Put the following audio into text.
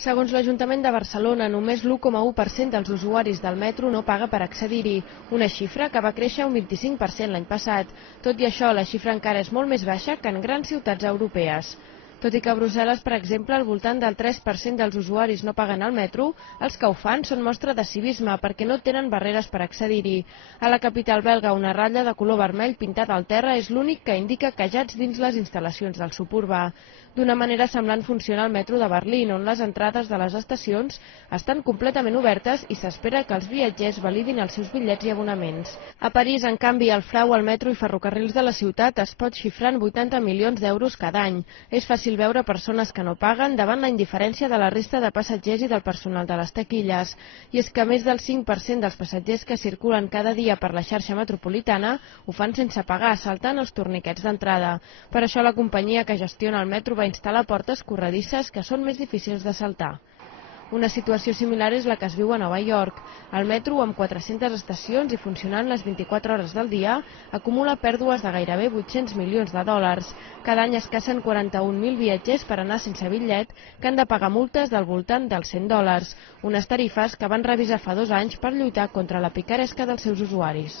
Segons l'Ajuntament de Barcelona, només l'1,1% dels usuaris del metro no paga per accedir-hi, una xifra que va créixer un 25% l'any passat. Tot i això, la xifra encara és molt més baixa que en grans ciutats europees. Tot i que a Brussel·les, per exemple, al voltant del 3% dels usuaris no paguen al metro, els que ho fan són mostra de civisme perquè no tenen barreres per accedir-hi. A la capital belga, una ratlla de color vermell pintada al terra és l'únic que indica que ja ets dins les instal·lacions del suburbà. D'una manera semblant funciona el metro de Berlín, on les entrades de les estacions estan completament obertes i s'espera que els viatgers validin els seus bitllets i abonaments. A París, en canvi, el frau al metro i ferrocarrils de la ciutat es pot xifrar en 80 milions d'euros cada any. És fàcil veure persones que no paguen davant la indiferència de la resta de passatgers i del personal de les taquilles. I és que més del 5% dels passatgers que circulen cada dia per la xarxa metropolitana ho fan sense pagar, saltant els torniquets d'entrada. Per això la companyia que gestiona el metro va instal·lar portes corredisses que són més difícils de saltar. Una situació similar és la que es viu a Nova York. El metro, amb 400 estacions i funcionant les 24 hores del dia, acumula pèrdues de gairebé 800 milions de dòlars. Cada any escassen 41.000 viatgers per anar sense bitllet que han de pagar multes del voltant dels $100, unes tarifes que van revisar fa 2 anys per lluitar contra la picaresca dels seus usuaris.